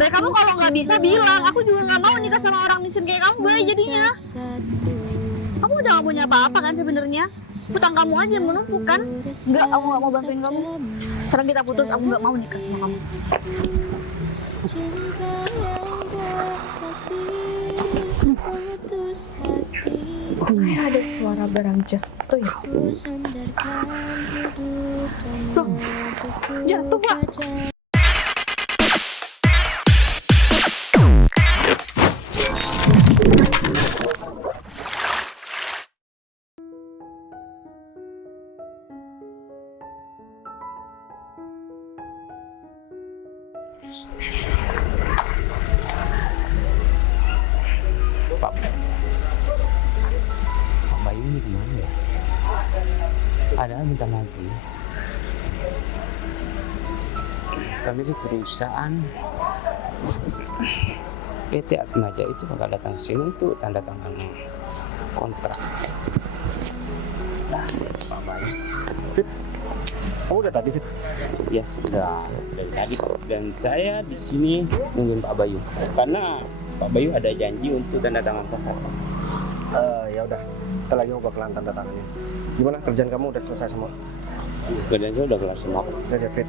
Baik kamu kalau nggak bisa bilang, aku juga nggak mau nikah sama orang miskin kayak kamu, Bay, jadinya. Kamu udah gak punya apa-apa kan sebenarnya? Hutang kamu aja yang menumpuk kan? Enggak, aku gak mau bantuin kamu. Sekarang kita putus, aku gak mau nikah sama kamu. Kayak ada suara barang jatuh ya? Loh, jatuh Pak. Pak Bayu ini kemana ya? Padahal bentar lagi kami di perusahaan PT Atmaja itu bakal datang ke sini untuk tanda tangan kontrak. Nah, Pak Bayu. Fit, kamu udah tadi Fit? Ya sudah dari tadi dan saya di sini nungguin Pak Bayu karena Pak Bayu ada janji untuk tanda tangan kontrak. Ya udah, kita lagi mau bakalan tanda tangannya. Gimana kerjaan kamu udah selesai semua? Kerjaan saya udah kelar semua. Udah ya Fit,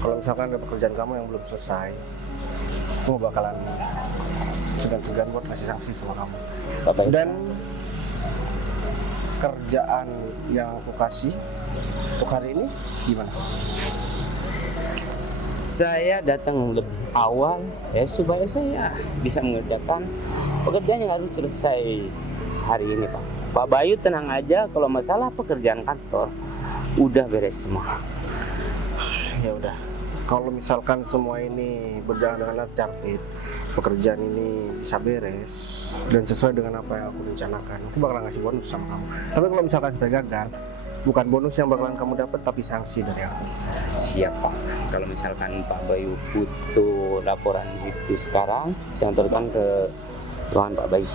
kalau misalkan ada pekerjaan kamu yang belum selesai, aku mau bakalan segan-segan buat kasih sanksi sama kamu. Pak Bayu. Dan kerjaan yang aku kasih untuk hari ini gimana? Saya datang lebih awal ya supaya saya bisa mengerjakan pekerjaan yang harus selesai hari ini, Pak. Pak Bayu tenang aja, kalau masalah pekerjaan kantor udah beres semua. Ya udah, kalau misalkan semua ini berjalan dengan lancar Fit, pekerjaan ini bisa beres dan sesuai dengan apa yang aku rencanakan, aku bakalan ngasih bonus sama kamu. Tapi kalau misalkan sampai gagal, bukan bonus yang bakalan kamu dapat, tapi sanksi dari aku. Siap, Pak. Kalau misalkan Pak Bayu butuh laporan itu sekarang, saya antarkan ke ruangan Pak Bayu.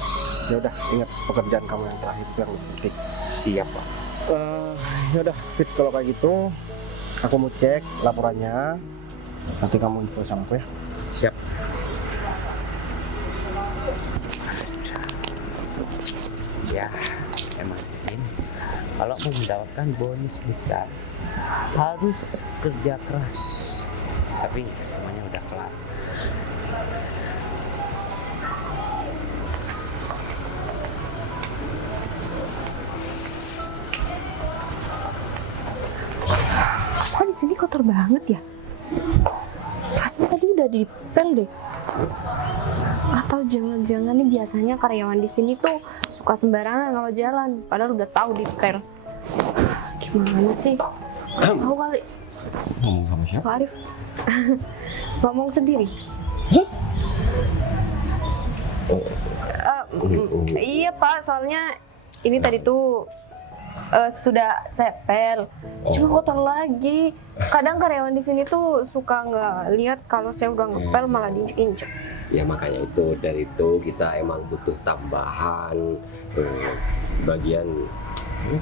Ya udah, ingat pekerjaan kamu yang terakhir itu yang lebih penting. Siap, Pak. Ya udah, Fit, kalau kayak gitu, aku mau cek laporannya. Nanti kamu info sama aku ya. Siap. Ya, emang ini kalau mau mendapatkan bonus besar harus kerja keras. Tapi semuanya udah kelar. Kok di sini kotor banget ya? Rasanya tadi udah dipel deh. Atau jangan-jangan nih biasanya karyawan di sini tuh suka sembarangan kalau jalan, padahal udah tahu dipel. Gimana sih? Tahu kali. Ngomong sama siapa? Pak Arif. Ngomong sendiri. Iya Pak, soalnya ini tadi tuh sudah saya pel, cuma kotor lagi. Kadang karyawan di sini tuh suka nggak lihat kalau saya udah ngepel malah diinjek-injek. Ya makanya itu, dari itu kita emang butuh tambahan bagian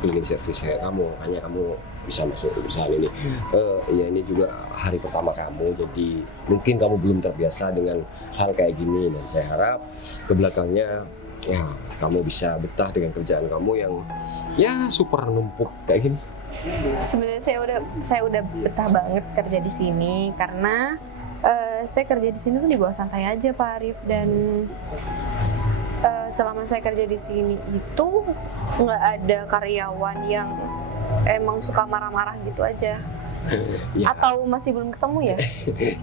cleaning service kayak kamu, makanya kamu bisa masuk di perusahaan ini. Ya ini juga hari pertama kamu, jadi mungkin kamu belum terbiasa dengan hal kayak gini, dan saya harap ke belakangnya ya kamu bisa betah dengan kerjaan kamu yang ya super numpuk kayak gini. Sebenarnya saya udah betah banget kerja di sini karena saya kerja di sini tuh di bawah santai aja Pak Arif, dan selama saya kerja di sini itu nggak ada karyawan yang emang suka marah-marah gitu aja. Ya. Atau masih belum ketemu ya?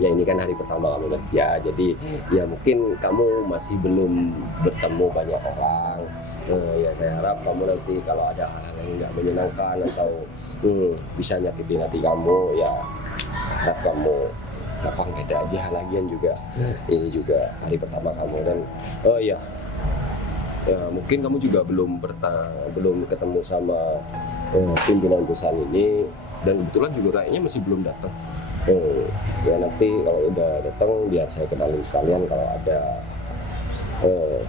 Ya ini kan hari pertama kamu kerja, jadi ya mungkin kamu masih belum bertemu banyak orang. Ya saya harap kamu nanti kalau ada hal-hal yang nggak menyenangkan atau bisa nyakitin hati kamu, ya harap kamu lapang dada aja. Lagian juga ini juga hari pertama kamu, dan ya mungkin kamu juga belum ketemu sama pimpinan perusahaan ini, dan kebetulan juga kayaknya masih belum datang. Ya nanti kalau udah datang biar saya kenalin sekalian kalau ada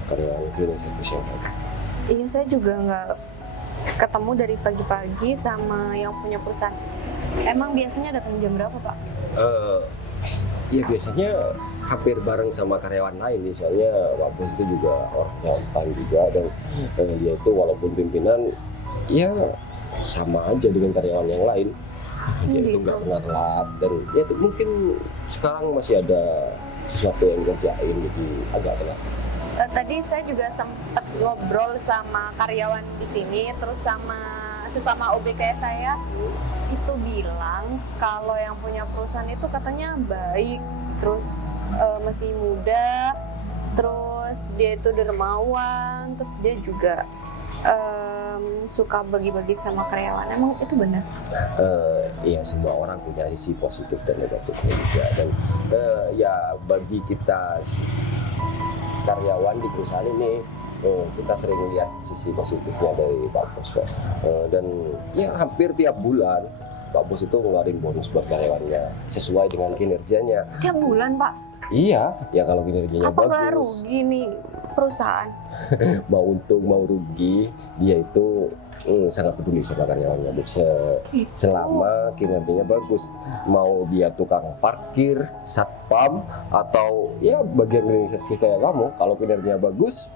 karyawan cleaning service yang baru. Iya, saya juga nggak ketemu dari pagi-pagi sama yang punya perusahaan. Emang biasanya datang jam berapa Pak? Ya biasanya hampir bareng sama karyawan lain nih, soalnya Pak Bos itu juga orang jantan juga, dan dia itu walaupun pimpinan ya sama aja dengan karyawan yang lain. Dia itu nggak pernah telat, dan ya mungkin sekarang masih ada sesuatu yang kerjain jadi agak telat. Tadi saya juga sempat ngobrol sama karyawan di sini, terus sama sesama OB kayak saya, itu bilang kalau yang punya perusahaan itu katanya baik, terus masih muda, terus dia itu dermawan, terus dia juga suka bagi-bagi sama karyawan. Emang itu benar? Iya, semua orang punya sisi positif dan negatifnya juga, dan ya bagi kita karyawan di perusahaan ini kita sering lihat sisi positifnya dari Pak Bos kok. Dan ya hampir tiap bulan Pak Bos itu ngeluarin bonus buat karyawannya sesuai dengan kinerjanya. Tiap bulan, Pak? Iya, ya kalau kinerjanya Apa nggak bagus, rugi nih perusahaan? mau untung mau rugi, dia itu sangat peduli sama karyawannya. Selama kinerjanya bagus, mau dia tukang parkir, satpam, atau ya bagian administrasi kayak kamu, kalau kinerjanya bagus,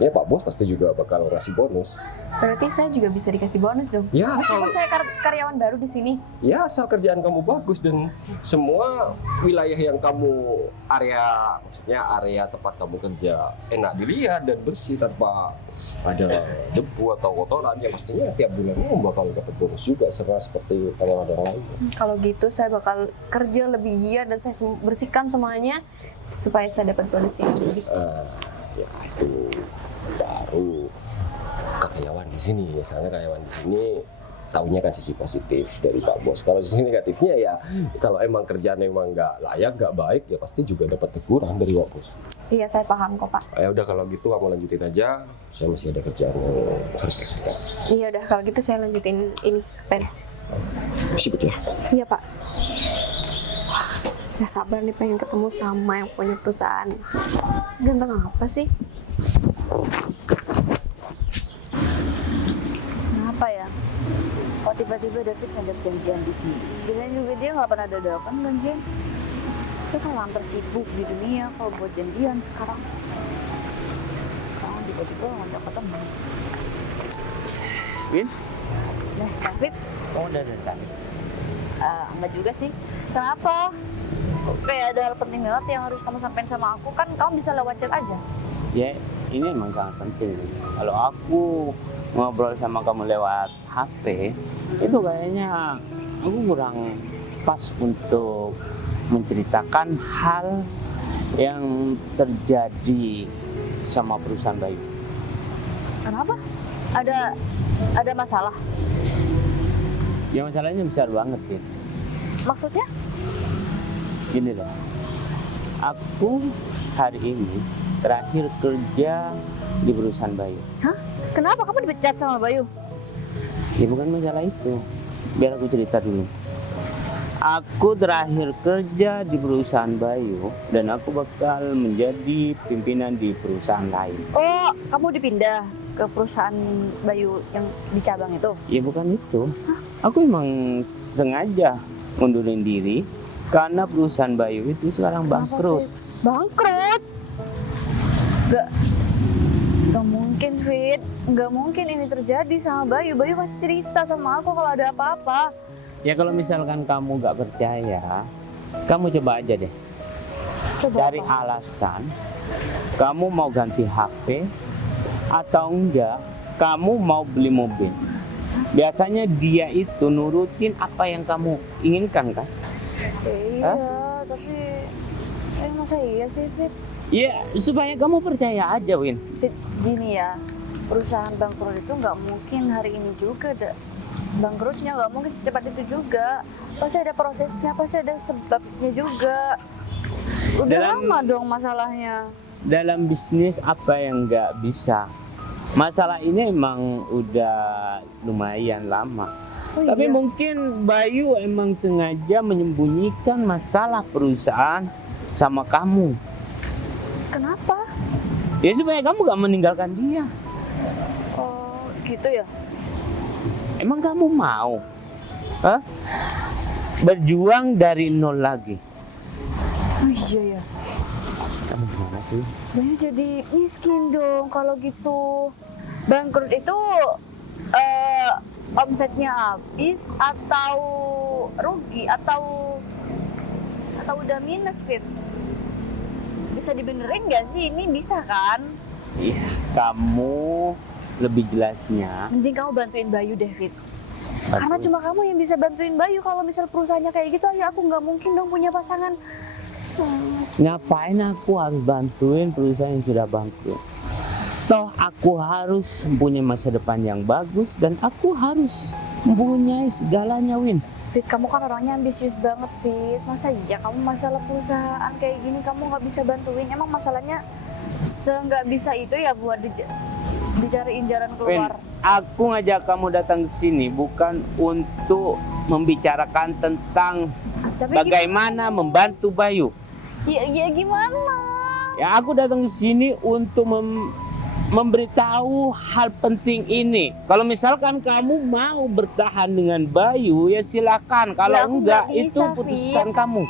ya Pak Bos pasti juga bakal ngasih bonus. Berarti saya juga bisa dikasih bonus dong? Ya, Meskipun saya karyawan baru di sini. Ya asal kerjaan kamu bagus dan semua wilayah yang kamu maksudnya area tempat kamu kerja enak dilihat dan bersih tanpa ada debu atau kotoran, ya pastinya tiap bulannya bakal dapat bonus juga sama seperti karyawan yang lain. Kalau gitu saya bakal kerja lebih giat dan saya bersihkan semuanya supaya saya dapat bonus yang lebih. Ya itu baru karyawan di sini. Misalnya karyawan di sini taunya kan sisi positif dari Pak Bos. Kalau sisi negatifnya ya kalau emang kerjaan emang nggak layak, nggak baik, ya pasti juga dapat teguran dari Pak Bos. Iya, saya paham kok, Pak. Ya udah kalau gitu kamu lanjutin aja. Saya masih ada kerjaan yang harus selesai. Iya udah, kalau gitu saya lanjutin ini pen. Sibuk ya? Iya, Pak. Gak sabar nih pengen ketemu sama yang punya perusahaan. Seganteng apa sih? Kenapa ya? Kok tiba-tiba David ngajak janjian di sini? Biasanya juga dia nggak pernah dadakan janjian. Dia kan hampir sibuk di dunia kalau buat janjian sekarang. Sekarang tiba-tiba ngajak ketemu. Win, Nah, David, kamu udah datang? enggak juga sih. Kenapa? Kayak ada hal penting banget yang harus kamu sampaikan sama aku, kan kamu bisa lewat chat aja. Ya, ini emang sangat penting. Kalau aku ngobrol sama kamu lewat HP, itu kayaknya aku kurang pas untuk menceritakan hal yang terjadi sama perusahaan Bayu. Kenapa? Ada masalah? Ya masalahnya besar banget ya. Maksudnya? Gini loh, aku hari ini terakhir kerja di perusahaan Bayu. Hah? Kenapa kamu dipecat sama Bayu? Ya bukan masalah itu, biar aku cerita dulu. Aku terakhir kerja di perusahaan Bayu dan aku bakal menjadi pimpinan di perusahaan lain. Oh, kamu dipindah ke perusahaan Bayu yang di cabang itu? Ya bukan itu, aku emang sengaja ngundurin diri karena perusahaan Bayu itu sekarang bangkrut. Bangkrut? Gak mungkin, Fit. Gak mungkin ini terjadi sama Bayu. Bayu pasti cerita sama aku kalau ada apa-apa. Ya kalau misalkan kamu gak percaya, kamu coba aja deh Coba cari apa? alasan kamu mau ganti HP atau enggak kamu mau beli mobil. Biasanya dia itu nurutin apa yang kamu inginkan kan? Iya, tapi masa iya sih, Fit? Ya supaya kamu percaya aja, Win. Fit, gini ya, perusahaan bangkrut itu nggak mungkin hari ini juga. Bangkrutnya nggak mungkin secepat itu juga. Pasti ada prosesnya, pasti ada sebabnya juga. Udah lama dong masalahnya. Dalam bisnis apa yang nggak bisa? Masalah ini emang udah lumayan lama. Oh, Tapi iya. mungkin Bayu emang sengaja menyembunyikan masalah perusahaan sama kamu. Kenapa? Ya supaya kamu gak meninggalkan dia. Oh, gitu ya? Emang kamu mau berjuang dari nol lagi? Oh iya ya. kamu gimana sih? Bayu jadi miskin dong kalau gitu. Bangkrut itu omsetnya habis atau rugi atau udah minus, Fit? Bisa dibenerin nggak sih? Ini bisa kan? Iya, kamu lebih jelasnya. Mending kamu bantuin Bayu deh, Fit. Karena cuma kamu yang bisa bantuin Bayu. Kalau misal perusahaannya kayak gitu, ya aku nggak mungkin dong punya pasangan. Ngapain aku harus bantuin perusahaan yang sudah bangkrut? Toh aku harus mempunyai masa depan yang bagus dan aku harus mempunyai segalanya, Win. Fit, kamu kan orangnya ambisius banget, Fit. Masa iya kamu masalah perusahaan kayak gini kamu nggak bisa bantuin? Emang masalahnya nggak bisa itu ya buat dicariin jalan Win, keluar? aku ngajak kamu datang ke sini bukan untuk membicarakan tentang Tapi bagaimana membantu Bayu. ya gimana? Ya aku datang ke sini untuk memberitahu hal penting ini. Kalau misalkan kamu mau bertahan dengan Bayu, ya silakan. Kalau Ya, aku enggak, nggak itu bisa, putusan Fit. kamu.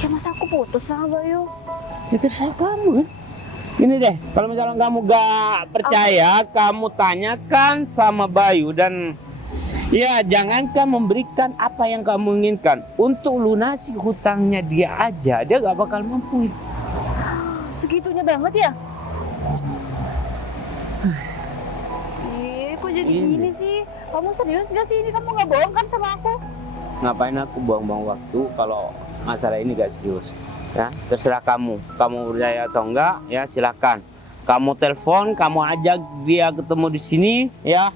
Ya masa aku putus sama Bayu? Ya terserah kamu kan. Gini deh, kalau misalkan kamu gak percaya, kamu tanyakan sama Bayu dan ya jangankan memberikan apa yang kamu inginkan. Untuk lunasi hutangnya dia aja, dia gak bakal mampu. Segitunya banget ya? Kok jadi Ini. gini sih? Kamu serius gak sih? Ini kamu nggak bohong kan sama aku? Ngapain aku buang-buang waktu kalau masalah ini gak serius? Ya, terserah kamu. Kamu percaya atau enggak, ya silakan. Kamu telepon, kamu ajak dia ketemu di sini, ya.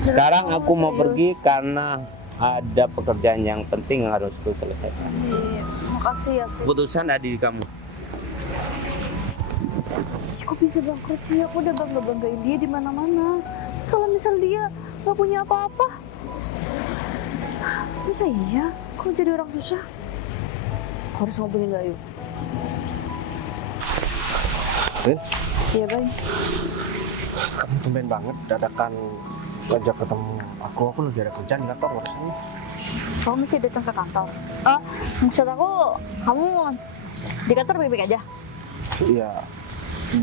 Sekarang aku mau pergi karena ada pekerjaan yang penting yang harus aku selesaikan. Iya, makasih ya, Fit. Keputusan ada di kamu. Kok bisa bangkrut sih? Aku udah banggain dia di mana-mana. Kalau misal dia nggak punya apa-apa, masa iya? Kok jadi orang susah? Harus ngobrolin Bayu. Win, Iya, Bay. kamu tumben banget dadakan ngajak ketemu aku lagi ada kerjaan di kantor barusan. Kamu mesti datang ke kantor. Maksud aku, kamu di kantor baik-baik aja? Iya,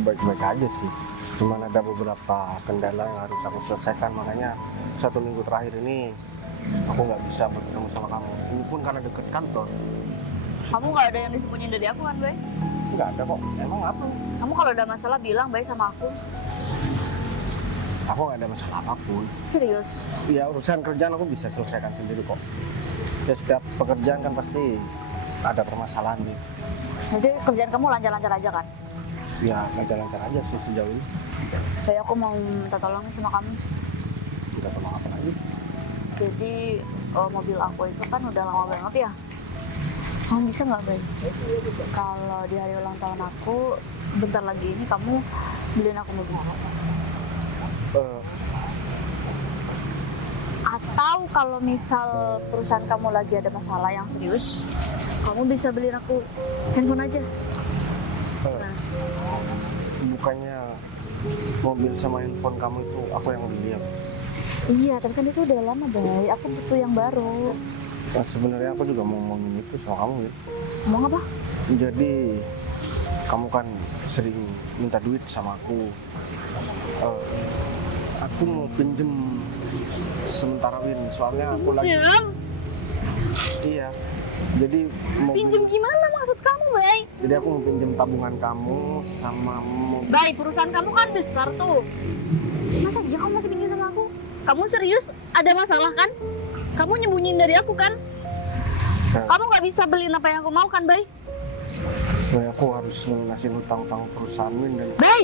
baik-baik aja sih. Cuman ada beberapa kendala yang harus aku selesaikan, makanya 1 minggu terakhir ini aku nggak bisa bertemu sama kamu. Ini pun karena deket kantor. Kamu nggak ada yang disembunyiin dari aku kan, Bay? Nggak ada kok. Emang apa? Kamu kalau ada masalah bilang Bay sama aku. Aku nggak ada masalah apapun. Serius? Ya urusan kerjaan aku bisa selesaikan sendiri kok. Ya setiap pekerjaan kan pasti ada permasalahan nih. Jadi kerjaan kamu lancar-lancar aja kan? Ya lancar-lancar aja sih sejauh ini. Bay, aku mau minta tolong nih sama kamu. Tidak tolong apa lagi. Jadi mobil aku itu kan udah lama banget ya. Kamu bisa nggak, Bay? Kalau di hari ulang tahun aku, bentar lagi ini kamu beliin aku mobil. Atau kalau misal perusahaan kamu lagi ada masalah yang serius, kamu bisa beliin aku handphone aja. Nah, Bukannya mobil sama handphone kamu itu aku yang beli ya? iya, tapi kan itu udah lama, Bay. Aku butuh yang baru. Nah, sebenarnya aku juga mau ngomongin itu sama kamu ya. Mau apa? Jadi kamu kan sering minta duit sama aku. Aku mau pinjem sementara Win, soalnya aku lagi. Pinjem? Iya. Jadi mau Pinjem gimana maksud kamu, Bay? Jadi aku mau pinjem tabungan kamu sama mobil. Bay, perusahaan kamu kan besar tuh. Masa iya kamu masih pinjam sama aku? Kamu serius? Ada masalah kan? Kamu nyembunyiin dari aku kan? Nah, Kamu nggak bisa beliin apa yang aku mau kan, Bay? sebenarnya aku harus ngasih utang-utang perusahaan Win dan Bay,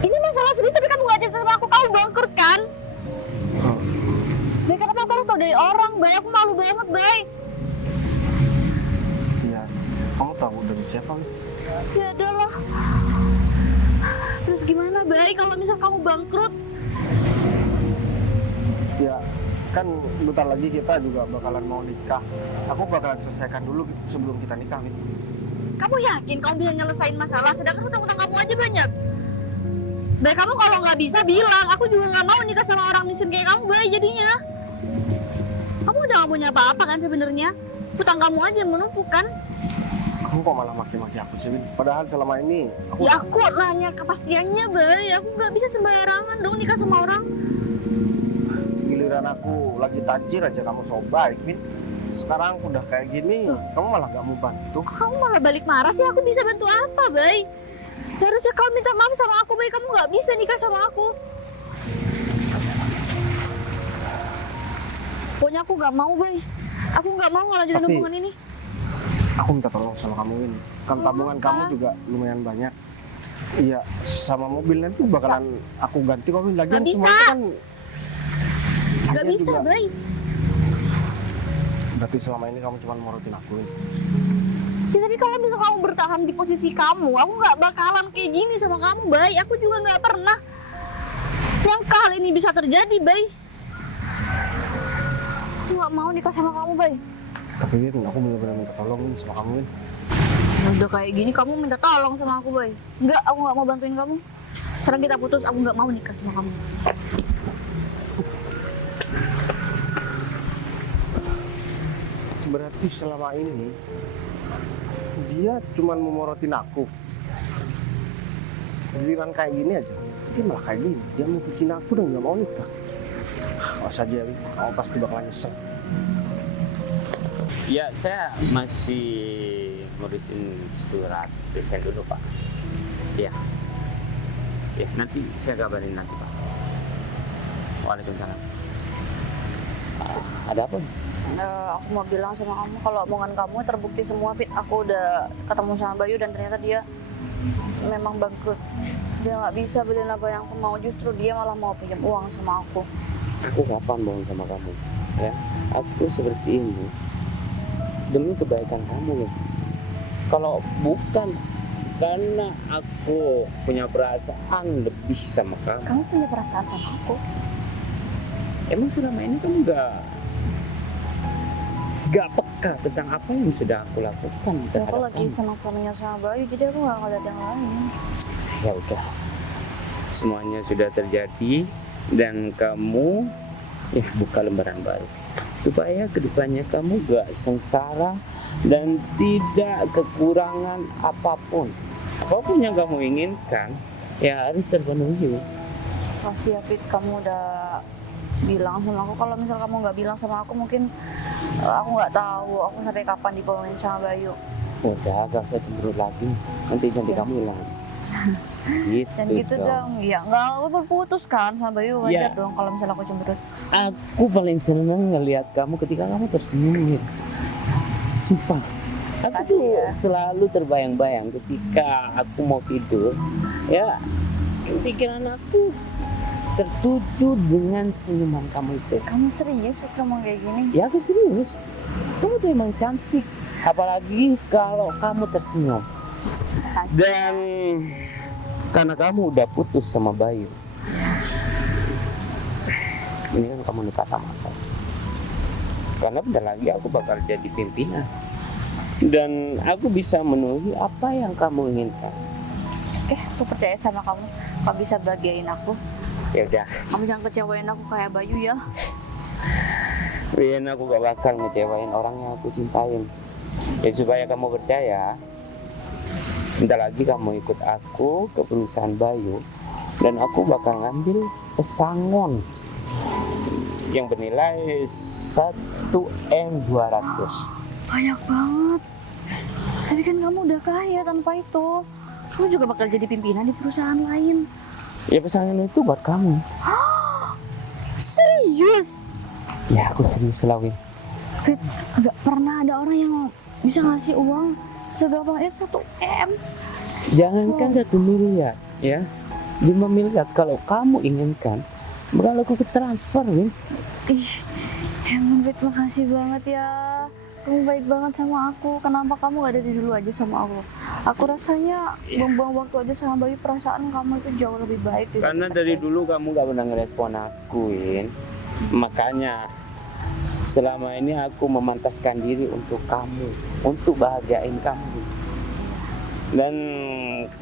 ini masalah serius tapi kamu nggak cerita sama aku. Kamu bangkrut kan? Bay, kenapa aku harus tau dari orang, Bay? Aku malu banget, Bay. ya kamu tahu dari siapa Win? Ya adalah. Terus gimana, Bay, kalau misal kamu bangkrut? Ya kan bentar lagi kita juga bakalan mau nikah. Aku bakalan selesaikan dulu sebelum kita nikah Win. Kamu yakin kamu bisa nyelesain masalah? Sedangkan utang-utang kamu aja banyak. Bay, kamu kalau nggak bisa bilang. Aku juga nggak mau nikah sama orang miskin kayak kamu, Bay, jadinya. Kamu udah nggak punya apa-apa kan sebenarnya? Utang kamu aja yang menumpuk kan? Aku Kamu kok malah maki-maki aku sih, Win? Padahal selama ini aku Ya aku nanya kepastiannya, Bay. Aku nggak bisa sembarangan dong nikah sama orang. giliran aku lagi tajir aja kamu so baik, Win. Sekarang aku udah kayak gini, kamu malah gak mau bantu. Kamu malah balik marah sih. Aku bisa bantu apa, Bay? Harusnya kau minta maaf sama aku, Bay. Kamu nggak bisa nikah sama aku. Pokoknya aku nggak mau, Bay. Aku nggak mau ngelanjutin Tapi- hubungan ini. Aku minta tolong sama kamu, Win. Kan tabungan kamu juga lumayan banyak. Iya, sama mobil nanti bakalan aku ganti kok, Win. Lagian Nggak semua bisa. itu kan Nggak lagian bisa, juga. Bay. Berarti selama ini kamu cuma morotin aku, Win. Ya, tapi kalau misal kamu bertahan di posisi kamu, aku nggak bakalan kayak gini sama kamu, Bay. Aku juga nggak pernah yang hal ini bisa terjadi, Bay. Aku nggak mau nikah sama kamu, Bay. Tapi Win, aku benar-benar minta tolong, Win, sama kamu, Win. Udah kayak gini kamu minta tolong sama aku, Bay. Enggak, aku nggak mau bantuin kamu. Sekarang kita putus, aku nggak mau nikah sama kamu. Berarti selama ini dia cuma memorotin aku. Giliran kayak gini aja, dia malah kayak gini. Dia mutusin aku dan gak mau nikah. Awas aja, Win. Kamu pasti bakalan nyesel. Ya, saya masih ngurusin surat desain dulu, Pak. Ya. Ya, nanti saya kabarin nanti, Pak. Waalaikumsalam. Ada apa? Aku mau bilang sama kamu kalau omongan kamu terbukti semua, Fit. Aku udah ketemu sama Bayu dan ternyata dia memang bangkrut. Dia nggak bisa beliin apa yang aku mau, justru dia malah mau pinjam uang sama aku. Aku kapan bohong sama kamu? Ya, aku seperti ini demi kebaikan kamu. Kalau bukan karena aku punya perasaan lebih sama kamu, Kamu punya perasaan sama aku? emang selama ini kamu gak peka tentang apa yang sudah aku lakukan Aku terhadap lagi kamu. senang-senangnya sama Bayu, jadi aku nggak ngeliat yang lain. Ya udah, semuanya sudah terjadi dan kamu ya buka lembaran baru supaya kedepannya kamu gak sengsara dan tidak kekurangan apapun yang kamu inginkan ya harus terpenuhi. Makasih ya, Fit. Kamu udah bilang sama aku. Kalau misal kamu nggak bilang sama aku, mungkin aku nggak tahu aku sampai kapan dibohongin sama Bayu. Udah gak usah cemberut lagi, nanti kamu hilang. Gitu, Dan gitu dong, ya nggak aku berputus kan sama Bayu, wajar Ya. dong kalau misal aku cemberut. Aku paling seneng ngelihat kamu ketika kamu tersenyum. Sumpah. Aku Makasih tuh ya. selalu terbayang-bayang ketika aku mau tidur. Ya, pikiran aku tertuju dengan senyuman kamu itu. Kamu serius Fit ngomong kayak gini? Ya aku serius. Kamu tuh emang cantik. Apalagi kalau kamu tersenyum. Makasih. Dan karena kamu udah putus sama Bayu, ini kan kamu nikah sama aku. Karena bentar lagi aku bakal jadi pimpinan. Dan aku bisa memenuhi apa yang kamu inginkan. Oke, aku percaya sama kamu. Kamu bisa bahagiain aku. Ya udah, Kamu jangan kecewain aku kayak Bayu ya. Win, aku gak bakal ngecewain orang yang aku cintain. Ya supaya kamu percaya, bentar lagi kamu ikut aku ke perusahaan Bayu dan aku bakal ngambil pesangon yang bernilai 1M200. Banyak banget. Tapi kan kamu udah kaya tanpa itu. Kamu juga bakal jadi pimpinan di perusahaan lain. Ya pesangon itu buat kamu. Serius? Ya aku serius lah, Win. Fit, nggak pernah ada orang yang bisa ngasih uang segampang itu 1M. Jangankan 1 miliar, ya 5 miliar kalau kamu inginkan bakal aku transfer, Win. Ih, emang Fit, makasih banget ya. Kamu baik banget sama aku. Kenapa kamu gak dari dulu aja sama aku? Aku rasanya buang-buang waktu aja sama Bayu. Perasaan kamu itu jauh lebih baik. Karena dari dulu kamu gak pernah ngerespon aku, Win. Makanya selama ini aku memantaskan diri untuk kamu, untuk bahagiain kamu. Dan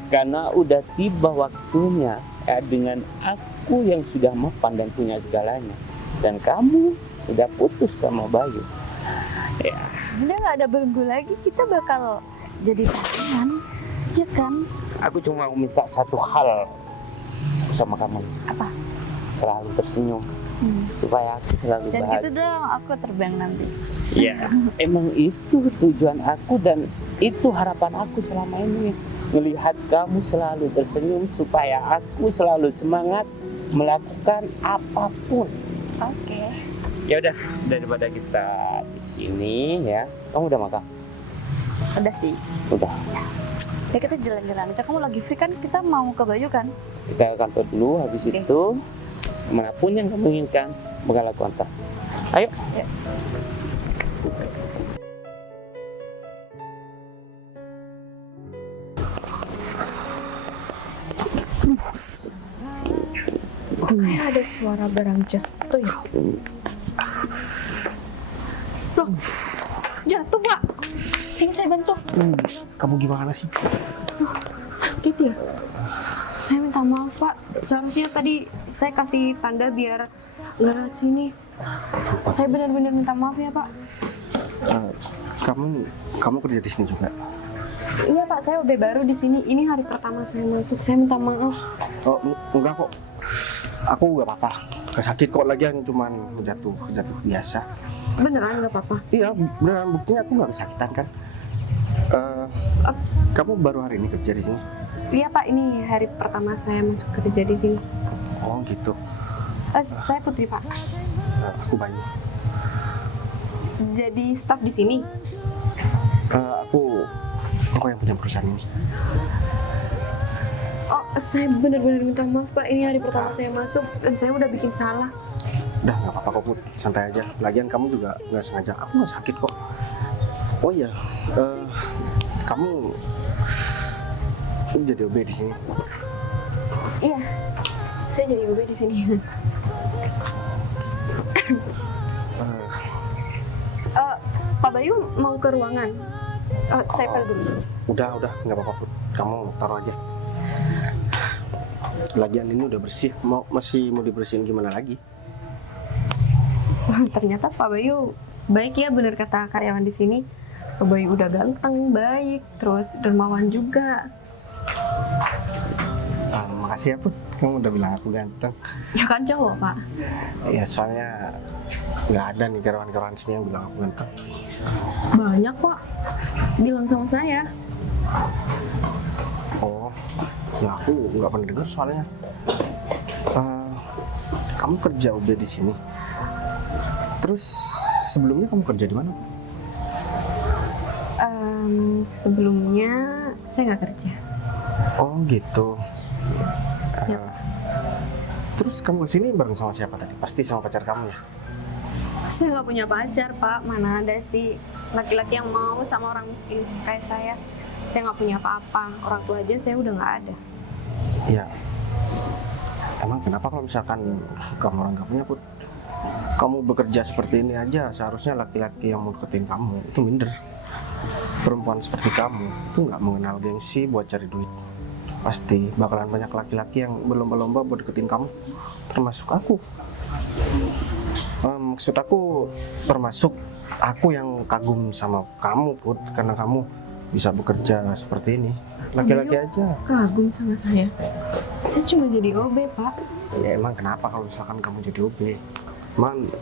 karena udah tiba waktunya dengan aku yang sudah mapan dan punya segalanya, dan kamu udah putus sama Bayu, ya Udah gak ada belenggu lagi. Kita bakal jadi pasangan, ya kan? Aku cuma mau minta satu hal sama kamu. Apa? Selalu tersenyum. Supaya aku selalu Dan bahagia. gitu dong, aku terbang nanti. Ya, emang itu tujuan aku dan itu harapan aku selama ini. Melihat kamu selalu tersenyum supaya aku selalu semangat melakukan apapun. Oke. Ya udah, daripada kita di sini ya. Kamu udah makan? Udah sih. Udah. Ya kita jalan-jalan aja. Kamu lagi free kan? Kita mau ke Bayu kan? Kita ke kantor dulu, habis Oke. itu manapun yang kamu inginkan bakal aku antar. Ayo. Ya. Kayak ada suara barang jatuh ya. Loh, jatuh pak. Sini saya bantu. Kamu gimana sih? Sakit ya? Saya minta maaf pak. Seharusnya tadi saya kasih tanda biar nggak lewat sini. Saya benar-benar minta maaf ya pak. Kamu kerja di sini juga? Iya pak, saya OB baru di sini. Ini hari pertama saya masuk. Saya minta maaf. Oh enggak kok. Aku nggak apa-apa. Gak sakit kok, lagian cuman jatuh biasa. Beneran nggak apa-apa? Iya beneran, buktinya aku nggak kesakitan kan. Kamu baru hari ini kerja di sini? Iya pak, ini hari pertama saya masuk kerja di sini. Oh gitu. Saya Putri pak. Aku Bayu. Jadi staf di sini. Aku yang punya perusahaan ini. Oh, saya benar-benar minta maaf pak. Ini hari pertama saya masuk dan saya udah bikin salah. Udah nggak apa-apa kok Put, santai aja. Lagian kamu juga nggak sengaja. Aku nggak sakit kok. Oh iya, kamu jadi OB di sini. Iya, saya jadi OB di sini. Pak Bayu mau ke ruangan. Saya pel dulu. Udah nggak apa-apa Put. Kamu taruh aja. Lagian ini udah bersih. Masih mau dibersihin gimana lagi? Wah, ternyata Pak Bayu baik ya, bener kata karyawan di sini. Pak Bayu udah ganteng, baik, terus dermawan juga. Makasih ya Put. Kamu udah bilang aku ganteng. Ya kan cowok pak. Ya soalnya nggak ada nih karyawan-karyawan sini yang bilang aku ganteng. Banyak pak. Bilang sama saya. Oh, ya aku nggak pernah dengar soalnya. Kamu kerja OB di sini. Terus sebelumnya kamu kerja di mana? Sebelumnya saya nggak kerja. Oh gitu. Yap. Terus kamu kesini bareng sama siapa tadi? Pasti sama pacar kamu ya? Saya nggak punya pacar pak. Mana ada sih laki-laki yang mau sama orang miskin kayak saya. Saya nggak punya apa-apa. Orang tua aja saya udah nggak ada. Ya. Emang kenapa kalau misalkan kamu orang nggak punya Put? Kamu bekerja seperti ini aja, seharusnya laki-laki yang mau deketin kamu itu minder. Perempuan seperti kamu itu nggak mengenal gengsi buat cari duit. Pasti bakalan banyak laki-laki yang berlomba-lomba buat deketin kamu, termasuk aku. Maksud aku termasuk aku yang kagum sama kamu Put, karena kamu bisa bekerja seperti ini. Laki-laki aja. Kagum sama saya. Saya cuma jadi OB pak. Ya emang kenapa kalau misalkan kamu jadi OB?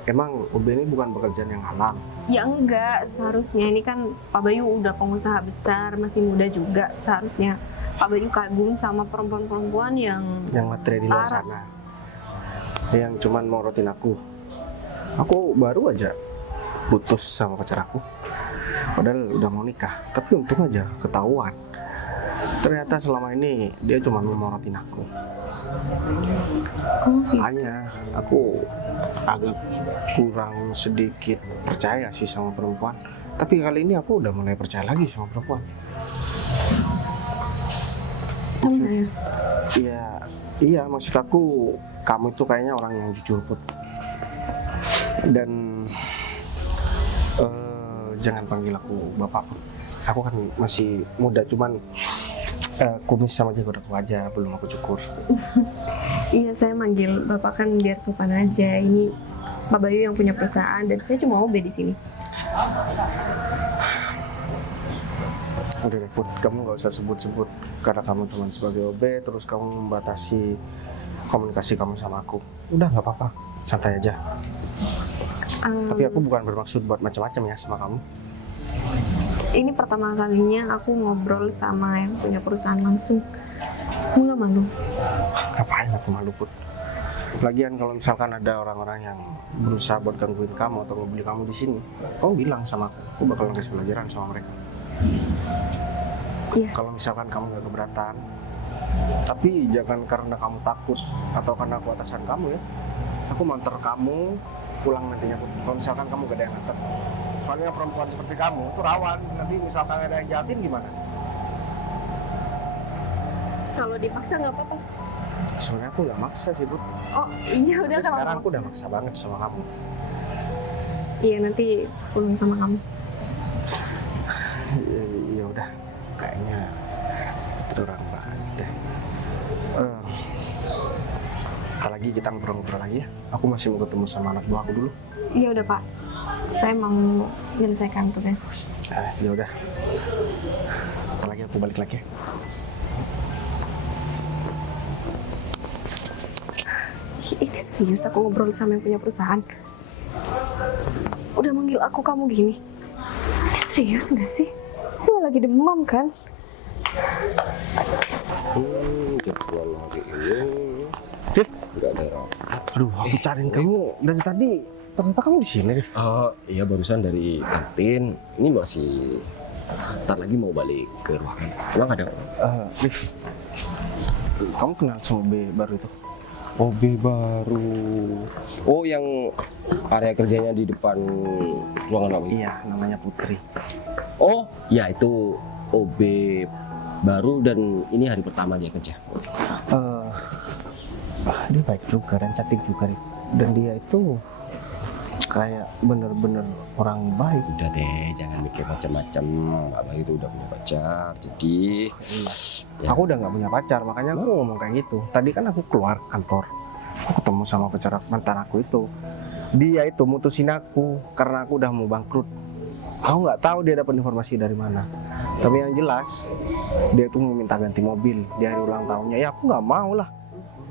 Emang OB ini bukan pekerjaan yang halal. Ya enggak, seharusnya ini kan Pak Bayu udah pengusaha besar, masih muda juga. Seharusnya Pak Bayu kagum sama perempuan-perempuan yang materi di luar setara. sana, yang cuman mau rotin aku baru aja putus sama pacar aku, padahal udah mau nikah, tapi untung aja ketahuan. Ternyata selama ini dia cuma mau rotin aku. Hanya aku agak kurang sedikit percaya sih sama perempuan, tapi kali ini aku udah mulai percaya lagi sama perempuan. Sama saya. Iya, maksud aku kamu itu kayaknya orang yang jujur Put. Dan jangan panggil aku bapak Put. Aku kan masih muda, cuman kumis sama jenggot aku aja belum aku cukur. Iya, saya manggil bapak kan biar sopan aja. Ini Pak Bayu yang punya perusahaan dan saya cuma OB di sini. Udah deh Put, kamu nggak usah sebut-sebut karena kamu cuma sebagai OB terus kamu membatasi komunikasi kamu sama aku. Udah nggak apa-apa, santai aja. Tapi aku bukan bermaksud buat macam-macam ya sama kamu. Ini pertama kalinya aku ngobrol sama yang punya perusahaan langsung. Kamu nggak malu? Ngapain aku malu Put? Lagian kalau misalkan ada orang-orang yang berusaha buat gangguin kamu atau ngebully kamu di sini, kamu bilang sama aku bakalan kasih pelajaran sama mereka. Iya. Kalau misalkan kamu nggak keberatan, tapi jangan karena kamu takut atau karena aku atasan kamu ya, aku mau antar kamu pulang nantinya Put. Kalau misalkan kamu gak ada yang antar, soalnya perempuan seperti kamu itu rawan. Nanti misalkan ada yang jahatin gimana? Kalau dipaksa nggak apa-apa. Sebenarnya aku nggak maksa sih Put. Oh iya udah Tapi kalau sekarang mau. aku udah maksa banget sama kamu. Iya nanti pulang sama kamu. Iya udah, kayaknya terang banget deh. Apalagi kita ngobrol-ngobrol lagi ya. Aku masih mau ketemu sama anak buah aku dulu. Iya udah Pak. Saya mau menyelesaikan tugas. Ya udah. Apalagi aku balik lagi ya. Ini serius aku ngobrol sama yang punya perusahaan. Udah manggil aku kamu gini. Ini serius nggak sih? Aku lagi demam kan? Jadwal hari ini Rif, nggak ada rapat. aduh aku cariin kamu dari tadi. Ternyata kamu di sini, Rif. Iya barusan dari kantin. Ini masih ntar lagi mau balik ke ruangan. Emang ada? Rif, kamu kenal sama B baru itu? OB baru. Oh yang area kerjanya di depan ruangan apa? Iya, namanya Putri. Oh ya itu OB baru dan ini hari pertama dia kerja. Dia baik juga dan cantik juga, Rif. Dan dia itu kayak bener-bener orang baik. Udah deh, jangan mikir macam-macam. Abang itu udah punya pacar, jadi ya. Aku udah nggak punya pacar, makanya aku ngomong kayak gitu. Tadi kan aku keluar kantor, aku ketemu sama pacar mantan aku itu. Dia itu mutusin aku karena aku udah mau bangkrut. Aku nggak tahu dia dapat informasi dari mana. Tapi yang jelas dia tuh mau minta ganti mobil di hari ulang tahunnya. Ya aku nggak mau lah.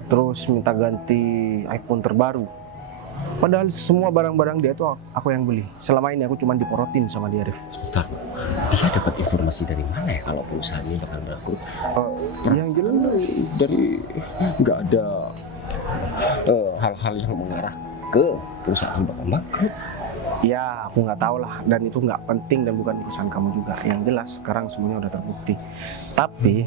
Terus minta ganti iPhone terbaru. Padahal semua barang-barang dia tuh aku yang beli. Selama ini aku cuma diporotin sama dia, Rif. Sebentar, dia dapat informasi dari mana ya kalau perusahaan ini bakal bangkrut? Yang jelas Dari nggak ada hal-hal yang mengarah ke perusahaan bakal bangkrut. ya aku nggak tahu lah, dan itu nggak penting dan bukan urusan kamu juga. Yang jelas sekarang semuanya udah terbukti. Tapi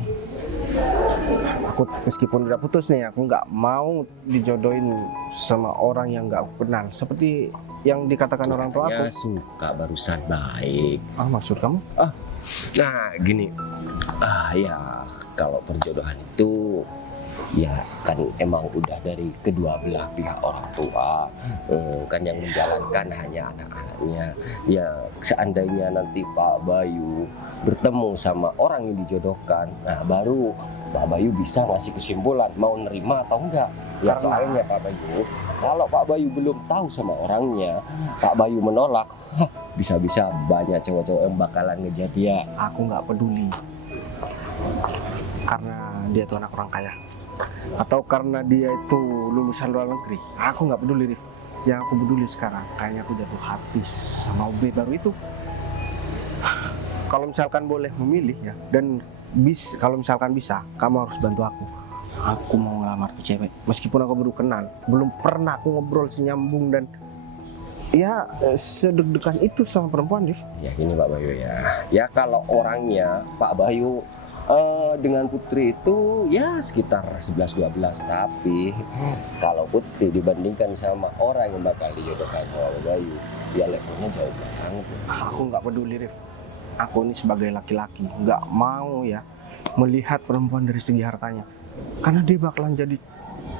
aku meskipun udah putus nih, aku nggak mau dijodohin sama orang yang nggak aku kenal. Seperti yang dikatakan orang tua aku. Katanya suka barusan baik. Maksud kamu? Nah gini, ya kalau perjodohan itu ya kan emang udah dari kedua belah pihak orang tua, kan yang menjalankan hanya anak-anaknya. Ya seandainya nanti Pak Bayu bertemu sama orang yang dijodohkan, nah baru Pak Bayu bisa ngasih kesimpulan mau nerima atau enggak. Ya soalnya Pak Bayu, kalau Pak Bayu belum tahu sama orangnya, Pak Bayu menolak, bisa-bisa banyak cowok-cowok yang bakalan ngejar dia. Aku nggak peduli karena dia tuh anak orang kaya atau karena dia itu lulusan luar negeri. Aku nggak peduli, Rif. Yang aku peduli sekarang kayaknya aku jatuh hati sama OB baru itu. Kalau misalkan boleh memilih ya, dan kalau misalkan bisa, kamu harus bantu aku. Aku mau ngelamar tuh cewek, meskipun aku baru kenal, belum pernah aku ngobrol senyambung dan ya sedeg-degan itu sama perempuan, Rif. Ya ini Pak Bayu ya. Ya kalau orangnya Pak Bayu dengan Putri itu ya sekitar 11-12, tapi kalau Putri dibandingkan sama orang yang bakal dijodohkan sama Pak Bayu, ya levelnya jauh banget. Aku nggak peduli, Rif. Aku ini sebagai laki-laki nggak mau ya melihat perempuan dari segi hartanya, karena dia bakalan jadi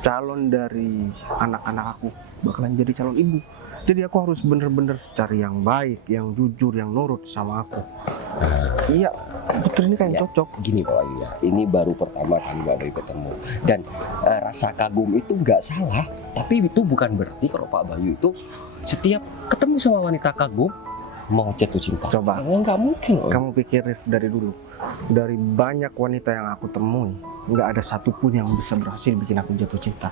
calon dari anak-anak aku, bakalan jadi calon ibu. Jadi aku harus bener-bener cari yang baik, yang jujur, yang nurut sama aku. Iya, Putri ini kayak cocok. Gini Pak Bayu ya, ini baru pertama kali Pak Bayu ketemu, dan rasa kagum itu nggak salah, tapi itu bukan berarti kalau Pak Bayu itu setiap ketemu sama wanita kagum mau jatuh cinta. Coba. Nggak mungkin. Kamu pikir, Rif, dari dulu dari banyak wanita yang aku temui, nggak ada satupun yang bisa berhasil bikin aku jatuh cinta.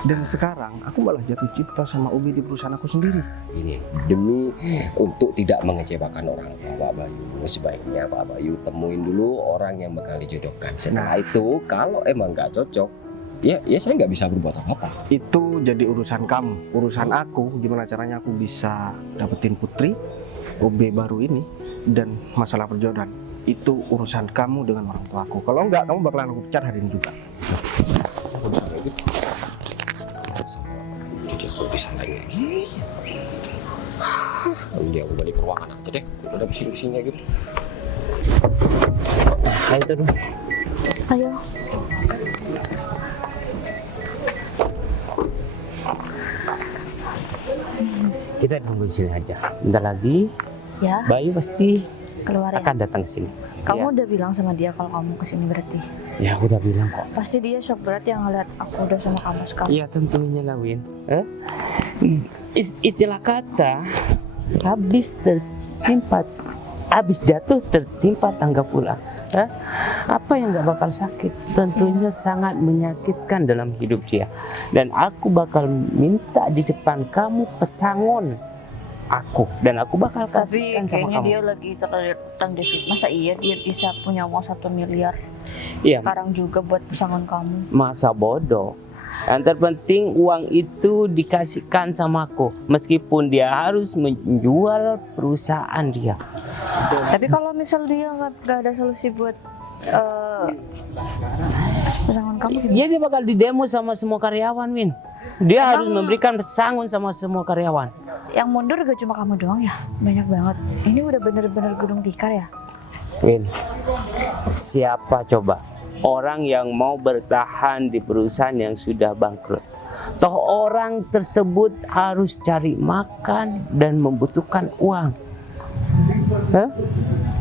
Dan sekarang aku malah jatuh cinta sama Ubi di perusahaan aku sendiri. Ini demi untuk tidak mengecewakan orang tua Pak Bayu, sebaiknya Pak Bayu temuin dulu orang yang bakal dijodohkan. Setelah itu kalau emang nggak cocok, ya saya nggak bisa berbuat apa-apa. Itu jadi urusan kamu. Urusan aku, gimana caranya aku bisa dapetin Putri, Ubi baru ini, dan masalah perjodohan. Itu urusan kamu dengan orang tua aku. Kalau enggak, kamu bakalan aku pecat hari ini juga. Aku bisa kayak gitu. Jadi aku disalahin kayak gini. Dia aku balik ke ruangan aja deh. Udah bising-bising kayak gitu. Ayo tuh. Ayo. Kita tunggu di sini aja. Bentar lagi Ya, Bayu pasti keluar ya. akan datang ke sini. Kamu udah bilang sama dia kalau kamu kesini berarti? Ya udah bilang kok. Pasti dia shock berat yang ngeliat aku udah sama kamu sekarang. Iya tentunya lah Win. Istilah kata habis jatuh tertimpa tangga pula. Apa yang nggak bakal sakit? Tentunya sangat menyakitkan dalam hidup dia. Dan aku bakal minta di depan kamu pesangon aku, dan aku bakal Tapi kasihkan sama kayaknya kamu. dia lagi terlihat utang David. Masa iya dia bisa punya uang 1 miliar Iya, sekarang juga buat pesangon kamu? masa bodoh. Yang terpenting uang itu dikasihkan sama aku, meskipun dia harus menjual perusahaan dia. Tapi kalau misal dia nggak ada solusi buat pesangon kamu gimana? Dia bakal didemo sama semua karyawan, Win. Dia harus memberikan pesangon sama semua karyawan. Yang mundur gak cuma kamu doang ya? Banyak banget. Ini udah bener-bener gunung tikar ya? Win, siapa coba orang yang mau bertahan di perusahaan yang sudah bangkrut? Toh orang tersebut harus cari makan dan membutuhkan uang. Hah?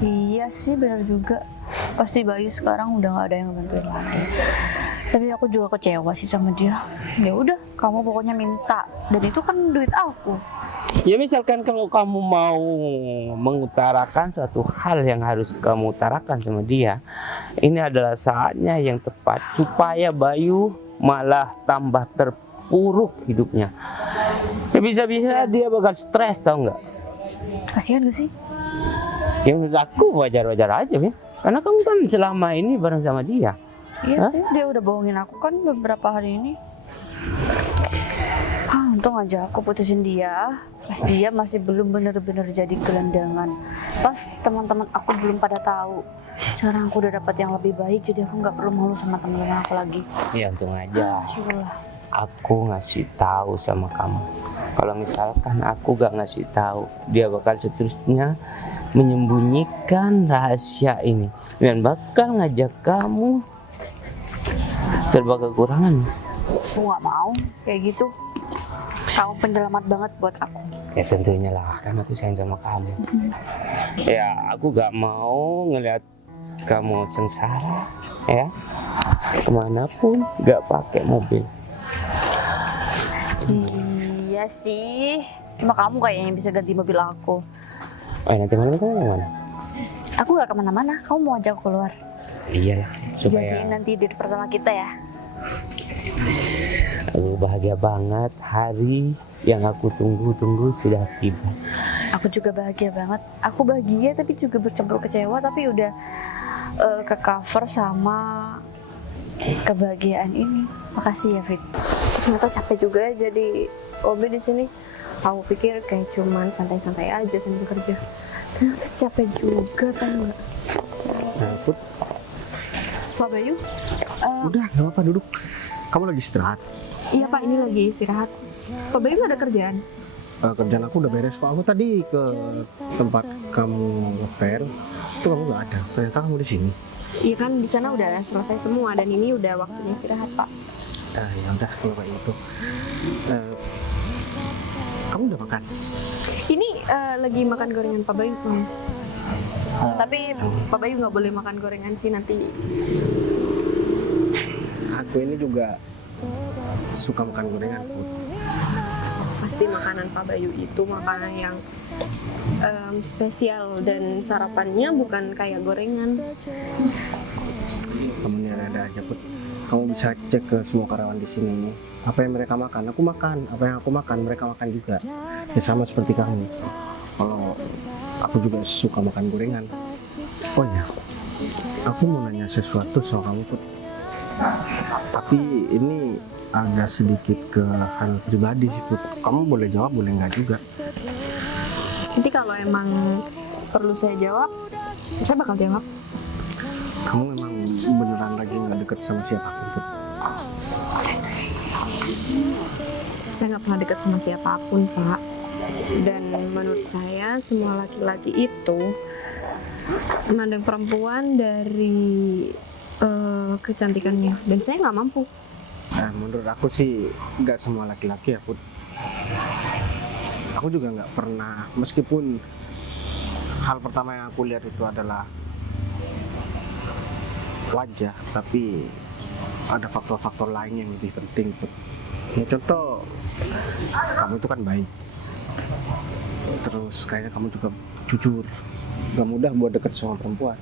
Iya sih bener juga. Pasti Bayu sekarang udah nggak ada yang bantuin lagi. Tapi aku juga kecewa sih sama dia. Ya udah, kamu pokoknya minta. Dan itu kan duit aku. Ya misalkan kalau kamu mau mengutarakan suatu hal yang harus kamu utarakan sama dia, ini adalah saatnya yang tepat supaya Bayu malah tambah terpuruk hidupnya. Ya bisa-bisa dia bakal stres, tau nggak? Kasihan gak sih? Ya menurut aku wajar-wajar aja ya, karena kamu kan selama ini bareng sama dia. Iya Hah? sih, dia udah bohongin aku kan beberapa hari ini. Untung aja aku putusin dia pas dia masih belum bener-bener jadi gelandangan. Pas teman-teman aku belum pada tahu. Sekarang aku udah dapat yang lebih baik, jadi aku nggak perlu malu sama teman-teman aku lagi. Ya untung aja Syukurlah. aku ngasih tahu sama kamu. Kalau misalkan aku gak ngasih tahu, dia bakal seterusnya menyembunyikan rahasia ini dan bakal ngajak kamu serba kekurangan. Aku nggak mau kayak gitu. Kamu penyelamat banget buat aku. Ya tentunya lah, kan aku sayang sama kamu. Ya aku gak mau ngeliat kamu sengsara, ya kemanapun gak pakai mobil. Iya sih. Cuma kamu kayaknya yang bisa ganti mobil aku. Nanti malam kamu mau mana? Aku gak kemana-mana. Kamu mau ajak aku keluar? Iyalah, Jadi supaya nanti date pertama kita ya. aku bahagia banget. Hari yang aku tunggu-tunggu sudah tiba. Aku juga bahagia banget. Aku bahagia tapi juga bercampur kecewa, tapi udah ke cover sama kebahagiaan ini. Makasih ya Fit. Ternyata capek juga ya jadi OB di sini. Aku pikir kayak cuman santai-santai aja sambil kerja. Ternyata capek juga kan nggak? Nah, Put, Pak Bayu? udah nggak apa-apa duduk. Kamu lagi istirahat. Iya Pak, ini lagi istirahat. Pak Bayu nggak ada kerjaan? Kerjaan aku udah beres kok. Aku tadi ke tempat kamu ngepel, itu kamu nggak ada. Ternyata kamu di sini. Iya kan di sana udah selesai semua dan ini udah waktunya istirahat Pak. Ya udah kalau kayak gitu. Kamu udah makan? Ini lagi makan gorengan Pak Bayu. Tapi Pak Bayu nggak boleh makan gorengan sih nanti. Aku ini juga suka makan gorengan, Put. Pasti makanan Pak Bayu itu makanan yang spesial dan sarapannya bukan kayak gorengan. Kamu ini ada aja Put. Kamu bisa cek ke semua karyawan di sini. Apa yang mereka makan, aku makan. Apa yang aku makan, mereka makan juga. Ya sama seperti kamu. Kalau aku juga suka makan gorengan. Oh ya, aku mau nanya sesuatu soal kamu Put. Tapi ini agak sedikit ke hal pribadi sih Put. Kamu boleh jawab, boleh nggak juga. Nanti kalau emang perlu saya jawab, saya bakal jawab. Kamu emang beneran lagi nggak deket sama siapapun Put? Saya nggak pernah dekat sama siapapun, Pak. Dan menurut saya semua laki-laki itu memandang perempuan dari kecantikannya, dan saya nggak mampu. Nah, menurut aku sih nggak semua laki-laki ya Put. Aku juga nggak pernah, meskipun hal pertama yang aku lihat itu adalah wajah, tapi ada faktor-faktor lain yang lebih penting Put. Ya, contoh, kamu itu kan baik, terus kayaknya kamu juga jujur, gak mudah buat deket sama perempuan.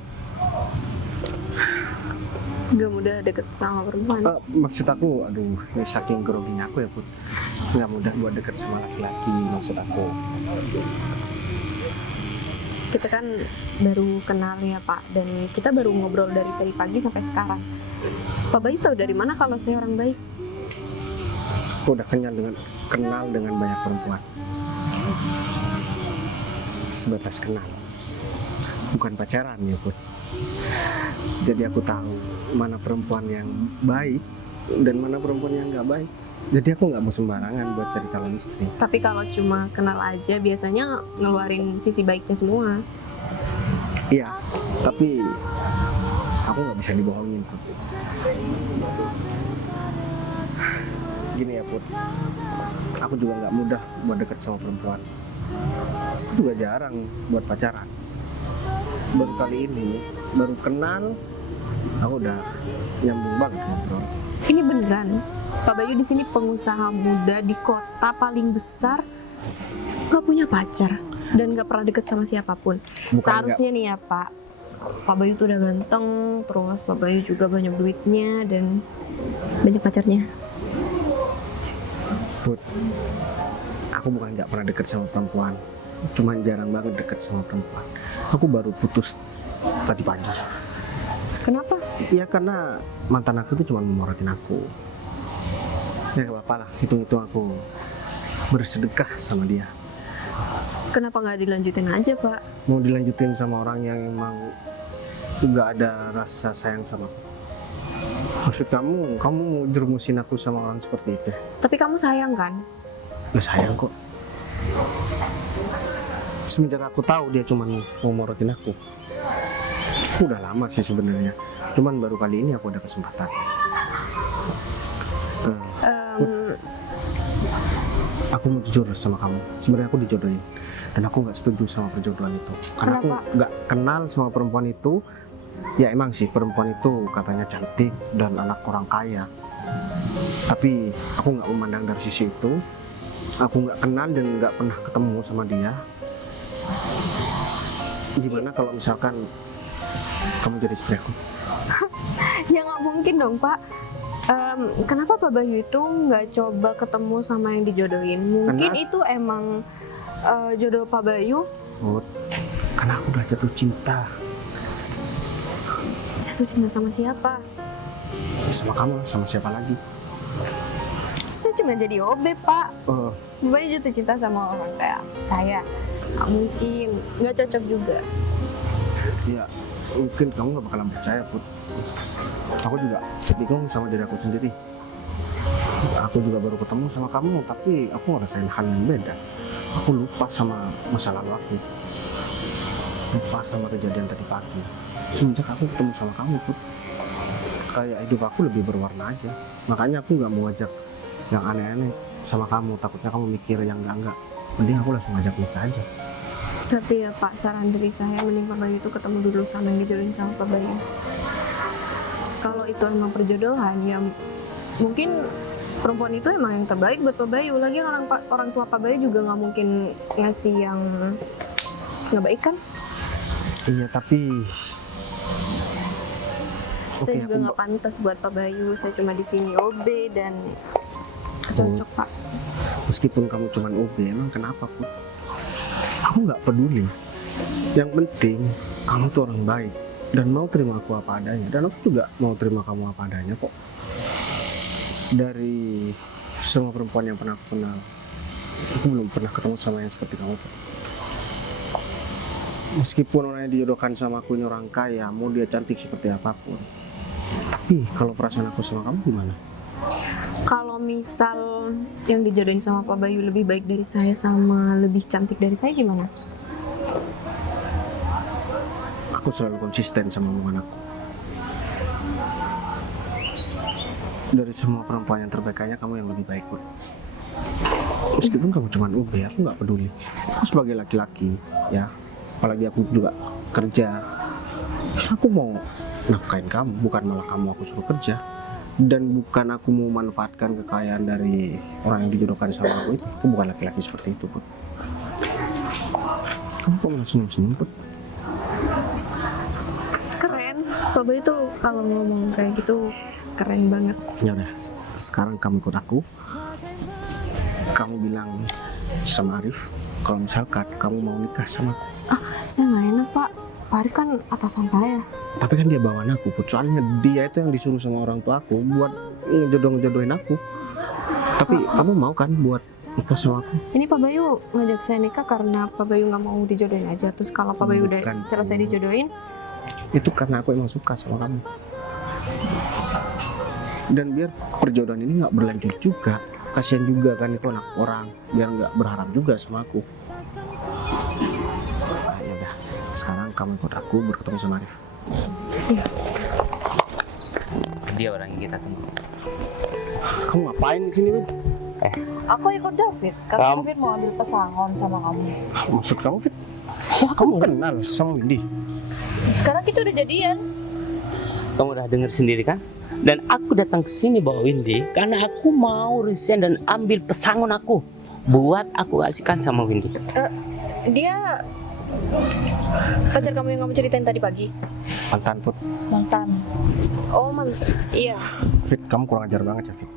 Gak mudah deket sama perempuan. Maksud aku, aduh, ini saking groginya aku ya Put, gak mudah buat deket sama laki-laki, maksud aku. Kita kan baru kenal ya Pak, dan kita baru ngobrol dari tadi pagi sampai sekarang. Pak Bayu tahu dari mana kalau saya orang baik? Aku udah kenal dengan banyak perempuan. Sebatas kenal, bukan pacaran ya Put. Jadi aku tahu mana perempuan yang baik dan mana perempuan yang nggak baik. Jadi aku nggak mau sembarangan buat cari calon istri. Tapi kalau cuma kenal aja, biasanya ngeluarin sisi baiknya semua. Iya, tapi aku nggak bisa dibohongin Put. Gini ya Put, aku juga nggak mudah buat deket sama perempuan. Aku juga jarang buat pacaran. Baru kali ini, baru kenal, aku udah nyambung banget ngobrol. Ini beneran, Pak Bayu di sini pengusaha muda di kota paling besar, nggak punya pacar dan nggak pernah deket sama siapapun. Bukan Seharusnya nih ya Pak, Pak Bayu tuh udah ganteng, terus Pak Bayu juga banyak duitnya dan banyak pacarnya. Put, aku bukan nggak pernah deket sama perempuan, cuman jarang banget deket sama perempuan. Aku baru putus tadi pagi. Kenapa? Ya karena mantan aku tuh cuma memorotin aku. Ya gak apa-apa lah, hitung-hitung aku bersedekah sama dia. Kenapa nggak dilanjutin aja Pak? Mau dilanjutin sama orang yang emang nggak ada rasa sayang sama aku. Maksud kamu mau jerumusin aku sama orang seperti itu? Tapi kamu sayang kan? Gak sayang kok. Semenjak aku tahu dia cuma mau morotin aku udah lama sih sebenarnya. Cuman baru kali ini aku ada kesempatan. Aku mau jujur sama kamu. Sebenarnya aku dijodohin dan aku nggak setuju sama perjodohan itu. Karena Kenapa? aku nggak kenal sama perempuan itu. Ya emang sih perempuan itu katanya cantik dan anak orang kaya. Tapi aku nggak memandang dari sisi itu. Aku nggak kenal dan nggak pernah ketemu sama dia. Gimana kalau misalkan kamu jadi istri aku? Ya nggak mungkin dong Pak. Kenapa Pak Bayu itu nggak coba ketemu sama yang dijodohin? Mungkin Karena- itu emang jodoh Pak Bayu. Put, karena aku udah jatuh cinta Jatuh cinta sama siapa? sama kamu, sama siapa lagi? Saya cuma jadi OB Pak. Oh, Pak Bayu jatuh cinta sama orang kayak saya. Nggak mungkin, nggak cocok juga. ya mungkin kamu gak bakalan percaya Put. Aku juga bingung sama diri aku sendiri. Aku juga baru ketemu sama kamu, tapi aku ngerasain hal yang beda. Aku lupa sama masa lalu aku, lupa sama kejadian tadi pagi. Semenjak aku ketemu sama kamu Put, kayak hidup aku lebih berwarna aja. Makanya aku gak mau ajak yang aneh-aneh sama kamu, takutnya kamu mikir yang enggak. Mending aku langsung ajak nikah aja. Tapi ya Pak, saran dari saya mending Pak Bayu itu ketemu dulu sama yang dijodohin sama Pak Bayu. Kalau itu emang perjodohan, ya mungkin perempuan itu emang yang terbaik buat Pak Bayu. Lagian orang tua Pak Bayu juga nggak mungkin ngasih yang Nggak baik kan? Iya, tapi Saya Oke, juga aku- nggak pantas buat Pak Bayu. Saya cuma di sini OB dan cocok Pak. meskipun kamu cuman OB, emang kenapa Put? Aku nggak peduli. Yang penting kamu tuh orang baik dan mau terima aku apa adanya, dan aku juga mau terima kamu apa adanya kok. Dari semua perempuan yang pernah aku kenal, aku belum pernah ketemu sama yang seperti kamu Put. Meskipun orang yang dijodohkan sama aku ini orang kaya, mau dia cantik seperti apapun, tapi kalau perasaan aku sama kamu gimana? Kalau misal yang dijodohin sama Pak Bayu lebih baik dari saya sama lebih cantik dari saya gimana? Aku selalu konsisten sama omongan aku. Dari semua perempuan yang terbaik, kayaknya kamu yang lebih baik Put. Meskipun kamu cuma UB, aku nggak peduli. Aku sebagai laki-laki, ya, apalagi aku juga kerja, aku mau nafkain kamu, bukan malah kamu aku suruh kerja. Dan bukan aku mau manfaatkan kekayaan dari orang yang dijodohkan sama aku itu. Aku bukan laki-laki seperti itu Put. Kamu kok malah senyum-senyum Put? Keren. Pak Bayu tuh kalau ngomong kayak gitu keren banget. Ya udah, sekarang kamu ikut aku. Kamu bilang sama Arif kalau misalkan kamu mau nikah sama aku. Saya nggak enak Pak. Pak Arif kan atasan saya. Tapi kan dia bawaan aku, Put. Soalnya dia itu yang disuruh sama orang tua aku buat ngejodohin aku. Tapi kamu mau kan buat nikah sama aku? Ini Pak Bayu ngajak saya nikah karena Pak Bayu nggak mau dijodohin aja. Terus kalau Pak Bayu udah Bukan. selesai dijodohin, Itu karena aku emang suka sama kamu. Dan biar perjodohan ini nggak berlanjut juga, kasihan juga kan itu anak orang, biar nggak berharap juga sama aku. Nah, ya udah, sekarang kamu ikut aku berketemu sama Arif. Dia orang yang kita tunggu. Kamu ngapain di sini, Win? Aku ikut David, karena Kamu- David mau ambil pesangon sama kamu. Maksud kamu, Fit? Kamu kenal sama Windy? Sekarang kita udah jadian. Kamu udah dengar sendiri kan? Dan aku datang ke sini bawa Windy karena aku mau resign dan ambil pesangon aku buat aku kasihkan sama Windy. dia pacar kamu yang kamu ceritain tadi pagi. Mantan, Put. Mantan. Oh iya. Fit, kamu kurang ajar banget ya, Fit.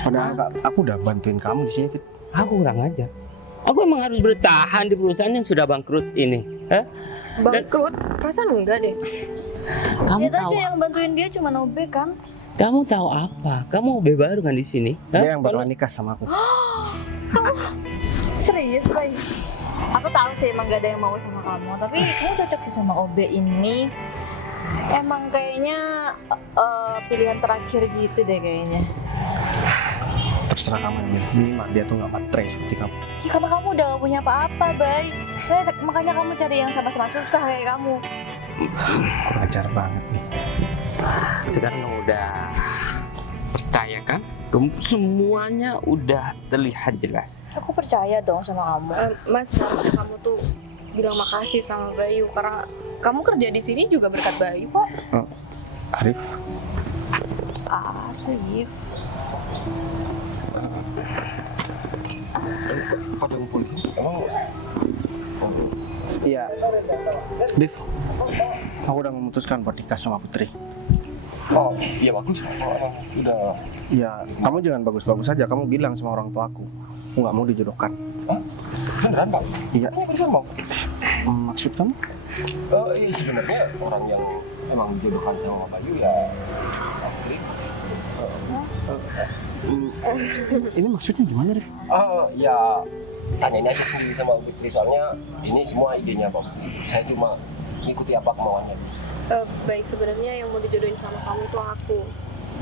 Padahal aku udah bantuin kamu di sini, Fit. Aku kurang aja. Aku emang harus bertahan di perusahaan yang sudah bangkrut ini. Hah? Bangkrut? Perasaan enggak deh. Kamu Lihat tahu? aja yang bantuin dia cuma Nobe kan. Kamu tahu apa? Kamu OB baru kan di sini? Hah? Dia yang bakalan nikah sama aku. Serius, Bay. Aku tahu sih emang gak ada yang mau sama kamu, tapi kamu cocok sih sama OB ini. Emang kayaknya pilihan terakhir gitu deh kayaknya. Terserah kamu, Win. Minimal dia tuh nggak baterai seperti kamu. Ya karena kamu udah gak punya apa-apa, Bay. Makanya kamu cari yang sama-sama susah kayak kamu. Kurang ajar banget nih. Sekarang kamu udah percaya kan? Kamu semuanya udah terlihat jelas. Aku percaya dong sama kamu. Mas, harusnya kamu tuh bilang makasih sama Bayu karena kamu kerja di sini juga berkat Bayu kok. Arif, Arif. Pada ngumpul di sini, emang iya. Div, aku udah memutuskan buat nikah sama Putri. oh iya bagus. Kalau emang udah Ya, kamu jangan bagus-bagus aja. Kamu bilang sama orang tua aku nggak mau dijodohkan. beneran Pak? Iya. Ini beneran mau? Maksud kamu? Iya sebenarnya orang yang emang dijodohkan sama Bayu ya. Ini maksudnya gimana, Rif? Ya tanyain aja sendiri sama Fikri, soalnya ini semua idenya Bang. Saya cuma ngikuti apa kemauannya dia. Baik, sebenarnya yang mau dijodohin sama kamu itu aku.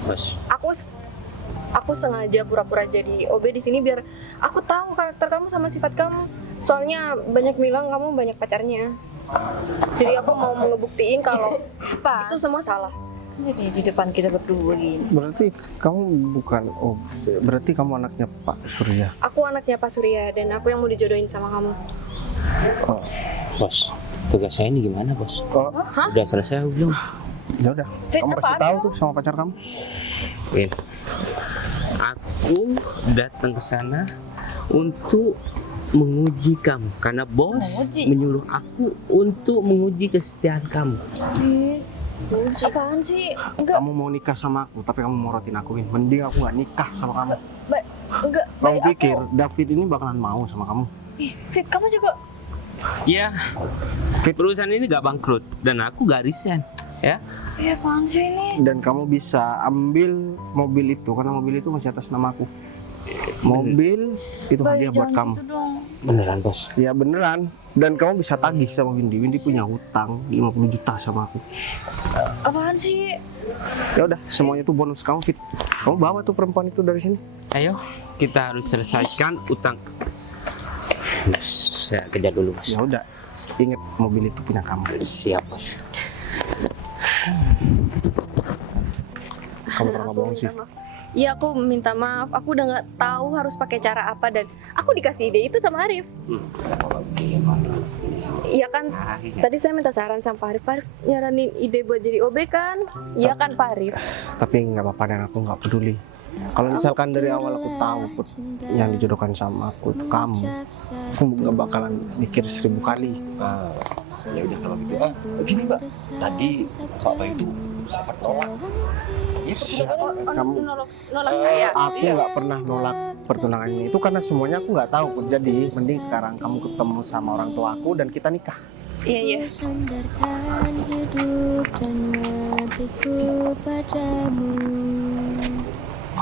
Bos. Aku sengaja pura-pura jadi OB di sini biar aku tahu karakter kamu sama sifat kamu. Soalnya banyak bilang kamu banyak pacarnya. Jadi aku mau ngebuktiin kalau itu semua salah. Jadi di depan kita berdua gini. Berarti kamu bukan berarti kamu anaknya Pak Surya. Aku anaknya Pak Surya dan aku yang mau dijodohin sama kamu. Bos, tugas saya ini gimana bos? Oh, Udah selesai belum? ya udah. Fit, Kamu kasih apaan tahu kamu? tuh sama pacar kamu. Win, aku datang ke sana untuk menguji kamu karena bos Menguji? menyuruh aku untuk menguji kesetiaan kamu. Apaan sih? Enggak, Kamu mau nikah sama aku, tapi kamu morotin aku. Mending aku nggak nikah sama kamu. enggak. Kamu Baik, pikir David ini bakalan mau sama kamu? Ih, Fit, kamu juga. Ya, perusahaan ini gak bangkrut dan aku gak resign. Ya, Iya, apaan sih ini? Dan kamu bisa ambil mobil itu karena mobil itu masih atas nama aku. Mobil itu Baik, hadiah buat jangan kamu. gitu dong. beneran bos. Ya beneran. Dan kamu bisa tagih sama Windy. Windy punya hutang 50 juta sama aku. Apaan sih? Ya udah, semuanya itu bonus kamu, Fit. Kamu bawa tuh perempuan itu dari sini. Ayo, kita harus selesaikan utang. Bos, saya kerja dulu bos. Ya udah, ingat mobil itu punya kamu. Siap bos. Kamu pernah bohong sih. Iya, aku minta maaf. Aku udah nggak tahu harus pakai cara apa dan aku dikasih ide itu sama Arif. Iya kan? Tadi saya minta saran sama Pak Arif. Pak Arif nyaranin ide buat jadi OB kan? Iya kan Pak Arif? Tapi nggak apa-apa dan aku nggak peduli. Kalau misalkan dari awal aku tahu Put, yang dijodohkan sama aku itu kamu, aku nggak bakalan mikir 1000 kali. Ya udah kalau gitu. Begini Mbak, tadi Pak Bayu itu sempat nolak. Ya Kamu, nolak saya. aku nggak pernah nolak pertunangan ini. Itu karena semuanya aku nggak tahu Put. Jadi mending sekarang kamu ketemu sama orang tua aku dan kita nikah. Iya, iya. Sandarkan hidup dan matiku padamu.